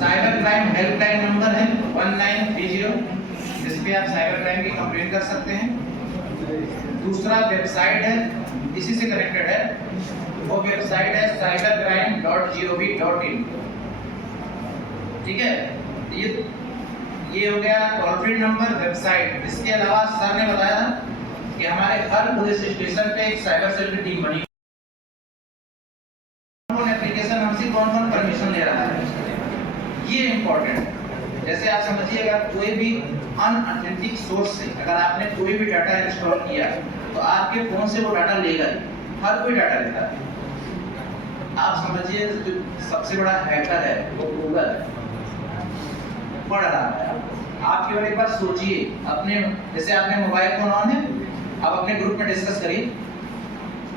Cyber crime helpline number है 1930, जिस पे आप साइबर क्राइम की कंप्लेंट कर सकते हैं। दूसरा वेबसाइट है, इसी से कनेक्टेड है, वो वेबसाइट है cybercrime.gov.in। ठीक है, ये हो गया टोल फ्री नंबर, वेबसाइट। इसके अलावा सर ने बताया कि हमारे हर पुलिस स्टेशन पे एक साइबर सेल की टीम बनी। कौन एप्लीकेशन हमसे कौन कौन परमिशन ले रहा है, ये इंपॉर्टेंट है। जैसे आप समझिए, अगर कोई भी अनऑथेंटिक सोर्स से अगर आपने कोई भी डाटा इंस्टॉल किया तो आपके फोन से वो डाटा लेगा, हर कोई डाटा लेता है। आप समझिए जो सबसे बड़ा हैकर है वो गूगल है, पढ़ रहा है। आप केवल एक बार सोचिए, अपने जैसे आपने मोबाइल फोन ऑन है, आप अपने ग्रुप में डिस्कस करिए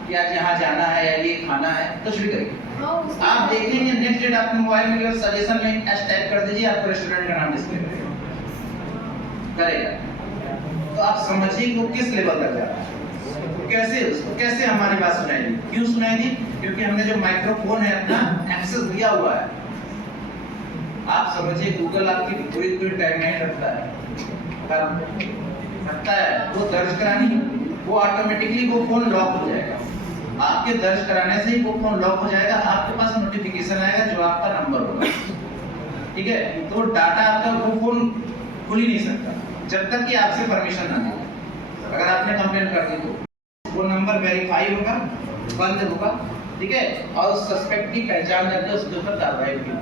कि आज यहाँ जाना है या ये खाना है, कुछ भी करिए, आप देखेंगे नेक्स्ट डेट आपके मोबाइल में सजेशन में एस टाइप कर दीजिए, आपको रेस्टोरेंट का नाम डिस्प्ले करेगा। तो आप समझिए वो किस लेवल तक जा रहा है। कैसे हमारी बात सुनाई दी, क्यों सुनाई दी? क्योंकि हमने जो माइक्रोफोन है अपना एक्सेस दिया हुआ है। आप समझिए गूगल आपकी पूरी टाइमलाइन रखता है, वो दर्ज करानी, वो ऑटोमेटिकली वो फोन लॉक हो जाएगा। आपके दर्ज कराने से ही वो फोन लॉक हो जाएगा, आपके पास नोटिफिकेशन आएगा जो आपका नंबर होगा। ठीक है, तो डाटा आपका वो फोन खुल ही नहीं सकता जब तक कि आपसे परमिशन ना मिले। अगर आपने कंप्लेंट कर दी तो वो नंबर वेरीफाई होगा, बंद होगा। ठीक है, और उस सस्पेक्ट की पहचान करके उसके ऊपर कार्रवाई होगी।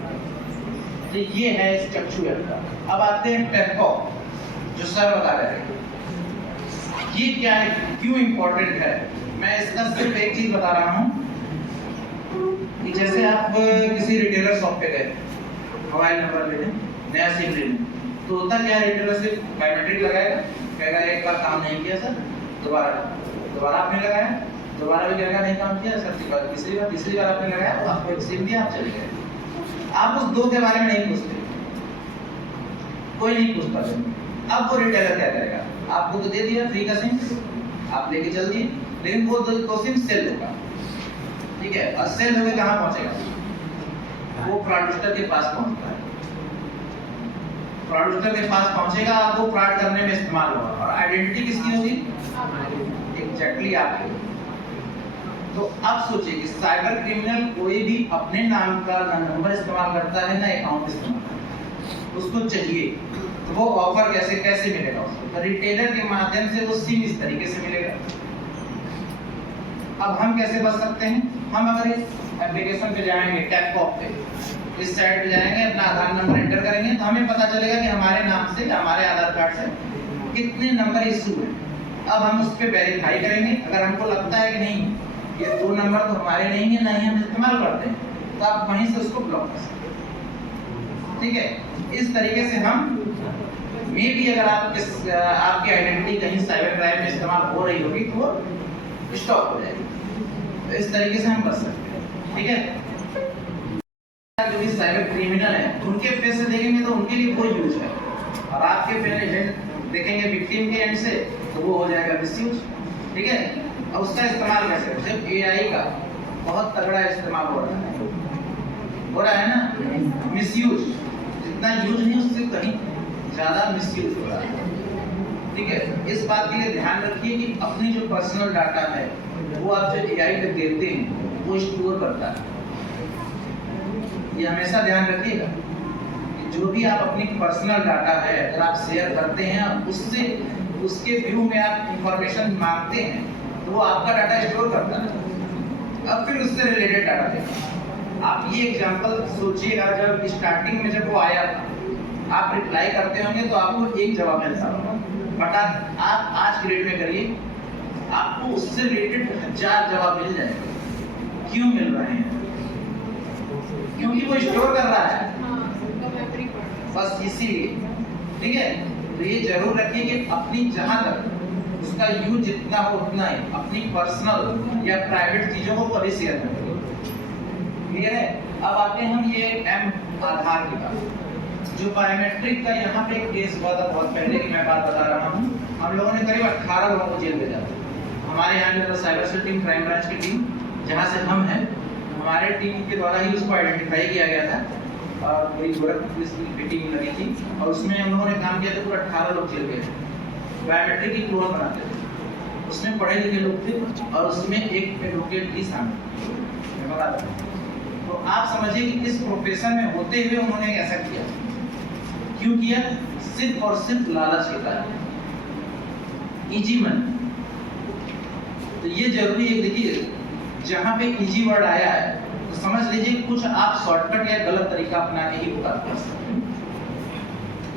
तो ये है स्ट्रक्चर का। अब आते हैं टेकऑफ, जो सर बता रहे थे, ये क्या है, क्यों इंपॉर्टेंट है। मैं इसका सिर्फ एक चीज बता रहा हूँ कि जैसे आप किसी रिटेलर शॉप पे गए, मोबाइल नंबर ले लें, नया सिम ले लें, तो होता क्या है, रिटेलर सिर्फ बायोमेट्रिक लगाएगा, कहेगा एक बार काम नहीं किया सर, दोबारा आपने लगाया, दोबारा भी कहेगा नहीं काम किया सर, तीसरी बार आपने लगाया, तो आपको एक सिम दिया, आप चले गए। आप उस दो के बारे में नहीं पूछते, कोई नहीं पूछता। अब वो रिटेलर क्या करेगा, आपको तो दे दिया फ्री का सिम, आप लेके चल दिए, लेकिन वो दो सिम सेल होगा। ठीक है, और सेल होके कहाँ पहुंचेगा, वो फ्रॉडस्टर के पास पहुंचता है। फ्रॉडस्टर के पास पहुंचेगा, आपको फ्रॉड करने में इस्तेमाल होगा, और आइडेंटिटी किसकी होगी, एग्जैक्टली आपकी। तो अब सोचिए कि साइबर क्रिमिनल कोई भी अपने नाम का ना नंबर इस्तेमाल करता है ना अकाउंट इस्तेमाल करता है, उसको चाहिए तो वो ऑफर कैसे मिलेगा उसको, तो रिटेलर के माध्यम से वो सिम इस तरीके से मिलेगा। अब हम कैसे बच सकते हैं, हम अगर इस एप्लीकेशन पे जाएंगे, टेकऑफ पे, इस साइट पे जाएंगे, अपना आधार नंबर एंटर करेंगे, तो हमें पता चलेगा कि हमारे नाम से, हमारे आधार कार्ड से कितने नंबर इशू है। अब हम उस पर वेरीफाई करेंगे, अगर हमको लगता है कि नहीं ये दो नंबर तो हमारे नहीं है, ना ही हम इस्तेमाल करते हैं, तो आप वहीं से उसको ब्लॉक कर सकते हैं। ठीक है, इस तरीके से हम मे भी अगर आपकी आइडेंटिटी कहीं साइबर क्राइम में इस्तेमाल हो रही होगी तो वो स्टॉप हो जाएगी। तो इस तरीके से हम बच सकते हैं। ठीक है, जो भी साइबर क्रिमिनल है उनके फेस से देखेंगे तो उनके लिए कोई यूज है, और आपके फेस देखेंगे विक्टिम के एंड से तो वो हो जाएगा मिसयूज। ठीक है, अब उसका इस्तेमाल कैसे, सिर्फ एआई का बहुत तगड़ा इस्तेमाल हो रहा है ना, मिसयूज, जितना यूज नहीं उससे कहीं ज्यादा मिसयूज हो रहा है। ठीक है, इस बात के लिए ध्यान रखिए कि अपनी जो पर्सनल डाटा है वो आप जो एआई पे देते हैं वो स्टोर करता है। ये हमेशा ध्यान रखिएगा कि जो भी आप अपनी पर्सनल डाटा है अगर आप शेयर करते हैं, उससे उसके व्यू में आप इंफॉर्मेशन मांगते हैं, तो वो आपका डाटा स्टोर करता है। अब फिर उससे रिलेटेड डाटा देगा। आप ये एग्जांपल सोचिएगा, जब स्टार्टिंग में जब वो आया था, आप रिप्लाई करते होंगे तो आपको एक जवाब मिलता होगा, बट आप आज की डेट में करिए, आपको उससे रिलेटेड 1000 जवाब मिल जाएंगे। क्यों मिल रहे हैं, क्योंकि वो स्टोर कर रहा है, बस इसीलिए। ठीक है, तो ये जरूर रखिए कि अपनी जहां तक उसका यूज जितना हो उतना ही अपनी पर्सनल या प्राइवेट चीजों को कभी शेयर न करें। क्लियर है। अब आते हैं हम ये एम आधार की बात, जो बायोमेट्रिक का यहाँ पे एक केस हुआ था बहुत पहले की मैं बात बता रहा हूँ। हम लोगों ने करीब 18 लोगों को जेल भेजा था। हमारे यहाँ जो cyber cell team, crime branch की टीम जहाँ से हम हैं, हमारे टीम के द्वारा ही उसको आइडेंटिफाई किया गया था और पूरी गोरखपुर पुलिस की मीटिंग लगी थी और उसमें हम लोगों ने काम किया था। पूरा 18 लोग जेल गए थे, बायोमेट्रिक की क्लोन बनाते थे। उसमें पढ़े लिखे लोग थे और उसमें एक एडवोकेट भी शामिल, मैं बता रहा हूँ। तो आप समझिए कि इस प्रोफेशन में होते हुए उन्होंने ऐसा किया। क्यों किया? सिर्फ और सिर्फ लालच के कारण, इजी मनी। तो ये जरूरी है। देखिए, जहाँ पे इजी वर्ड आया है तो समझ लीजिए कुछ आप शॉर्टकट या गलत तरीका अपना के ही वो कर सकते हैं।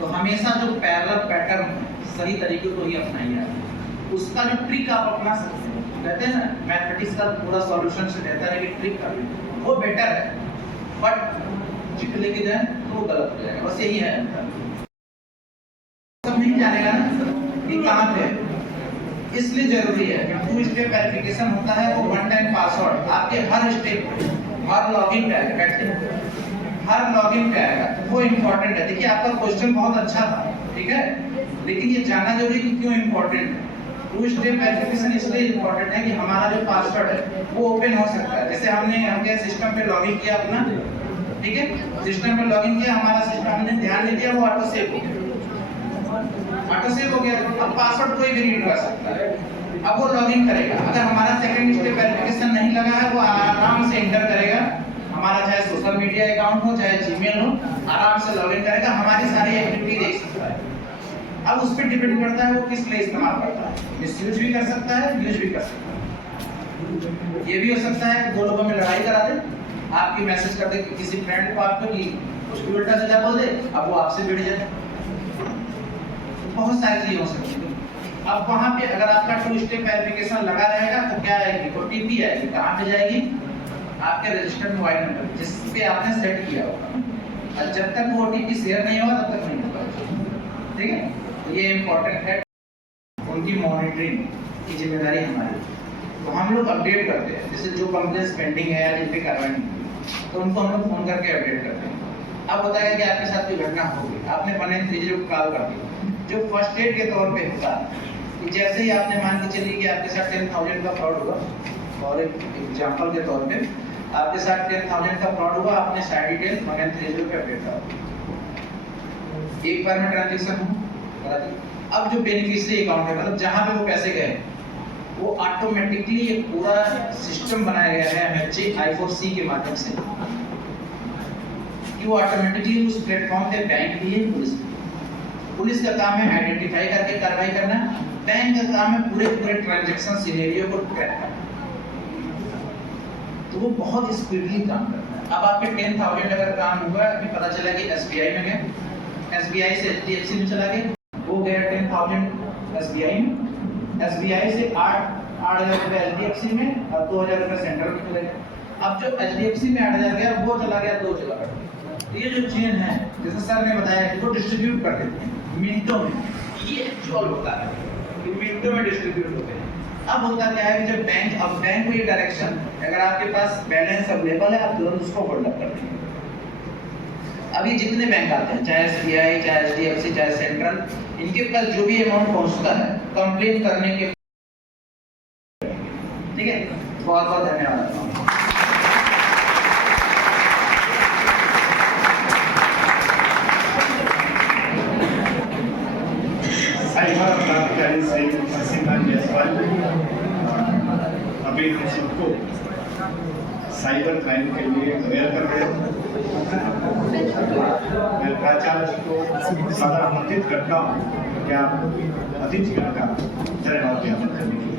तो हमेशा जो पैरेलल पैटर्न, सही तरीके को ही अपनाइए। उसका जो ट्रिक आप अपना सकते हैं, कहते हैं ना मैथमेटिक्स का पूरा सॉल्यूशन से रहता है कि ट्रिक कर ले, वो बेटर है। बट जिट लेके जाए तो वो गलत हो जाएगा, बस यही है। सब नहीं जानेगा ना कि कहाँ पे है, इसलिए जरूरी है कि 2 स्टेप वेरिफिकेशन होता है। वो 1 टाइम पासवर्ड आपके हर स्टेप, हर लॉगिन पे आएगा, हर लॉगिन पे आएगा। वो इम्पोर्टेंट है। देखिए, आपका क्वेश्चन बहुत अच्छा था, ठीक है, लेकिन ये जानना जरूरी है कि क्यों इम्पोर्टेंट है। 2 स्टेप वेरिफिकेशन इसलिए इम्पोर्टेंट है कि हमारा जो पासवर्ड है वो ओपन हो सकता है। जैसे हमने सिस्टम पे लॉगिन किया अपना, ठीक है, सिस्टम पे लॉगिन किया, हमारा सिस्टम हमने ध्यान नहीं दिया, वो ऑटो सेव हो गया, ऑटो सेव हो गया। अब पासवर्ड कोई भी रीड कर सकता है। अब वो लॉगिन करेगा, अगर हमारा सेकंड स्टेप वेरिफिकेशन नहीं लगा है, वो आराम से एंटर करेगा। हमारा चाहे सोशल मीडिया अकाउंट हो, चाहे जीमेल हो, आराम से लॉगिन करेगा, हमारी सारी एक्टिविटी देख सकता है। अब उस पर डिपेंड करता है वो किस लिए इस्तेमाल करता है। मिसयूज भी कर सकता है, यूज भी कर सकता है। ये भी हो सकता है कि 2 लोगों में लड़ाई करा दे, आपकी मैसेज कर दे किसी फ्रेंड को आपको कि उसको उल्टा सीधा बोल दे, अब वो आपसे भिड़ जाए। बहुत सारी चीजें हो सकती है। अब वहां पे अगर आपका 2 स्टेप वेरिफिकेशन लगा रहेगा तो क्या आएगी? ओटीपी आएगी। कहां पे जाएगी? आपके रजिस्टर्ड मोबाइल नंबर जिस पे आपने सेट किया होगा। और जब तक वो ओटीपी शेयर नहीं होगा तब तक नहीं होगा, ठीक है। तो ये इंपॉर्टेंट है, उनकी मॉनिटरिंग की जिम्मेदारी हमारी। तो हम लोग अपडेट करते हैं, जैसे जो कंप्लेंट्स पेंडिंग है या जिन पे कार्रवाई नहीं, तो उनको हम लोग फोन करके अपडेट करते हैं। अब होता है कि आपके साथ कोई घटना हो गई, आपने 130 को कॉल कर दी, जो फर्स्ट एड के तौर पे होता है कि जैसे ही आपने मान के चलिए कि आपके साथ 10,000 का फ्रॉड हुआ, और एक एग्जांपल के तौर पे आपके साथ 10,000 का फ्रॉड हुआ, आपने सारी डिटेल 130 पे अपडेट कर दी, एक बार में ट्रांजैक्शन करा दी। अब जो बेनिफिशियरी अकाउंट है, मतलब जहां पे वो पैसे गए, वो ऑटोमेटिकली एक पूरा सिस्टम बनाया गया है एमएचए I4C के माध्यम से कि वो ऑटोमेटिकली उस प्लेटफॉर्म पे बैंक भी है, पुलिस का काम है आइडेंटिफाई करके कार्रवाई करना, बैंक का काम है पूरे ट्रांजैक्शन सिनेरियो को ट्रैक करना। तो वो बहुत स्पीडली काम करता है। अब आपके 10,000 अगर काम हुआ, अभी पता चला कि एसबीआई में गया, एसबीआई से एचडीएफसी में चला गया, वो गया 10,000 एसबीआई में, एसबीआई से 8,000 रुपये एचडीएफसी में और 2,000 रुपये सेंट्रल में चले गए। अब जो एचडीएफसी में 8,000 गया, वो चला गया 2 चला गया। ये जो चेन है, जैसे सर ने बताया कि वो डिस्ट्रीब्यूट कर देते हैं मिनटों में। ये एक्चुअल होता है कि मिनटों में डिस्ट्रीब्यूट होते हैं। अब होता क्या है कि जब बैंक को ये डायरेक्शन, अगर आपके पास बैलेंस अवेलेबल है, आप तुरंत उसको होल्ड अप कर देंगे। अभी जितने बैंक आते हैं, चाहे एसबीआई, चाहे एचडीएफसी, चाहे सेंट्रल, इनके पास जो भी अमाउंट पहुंचता है कंप्लेन करने के, ठीक है। बहुत बहुत धन्यवाद। अभी हम सबको साइबर क्राइम के लिए अवेयर कर रहे हैं। मैं प्राचार्य को सदा आमंत्रित करता हूँ कि आप अतिथि का धन्यवाद ज्ञापन करने के लिए।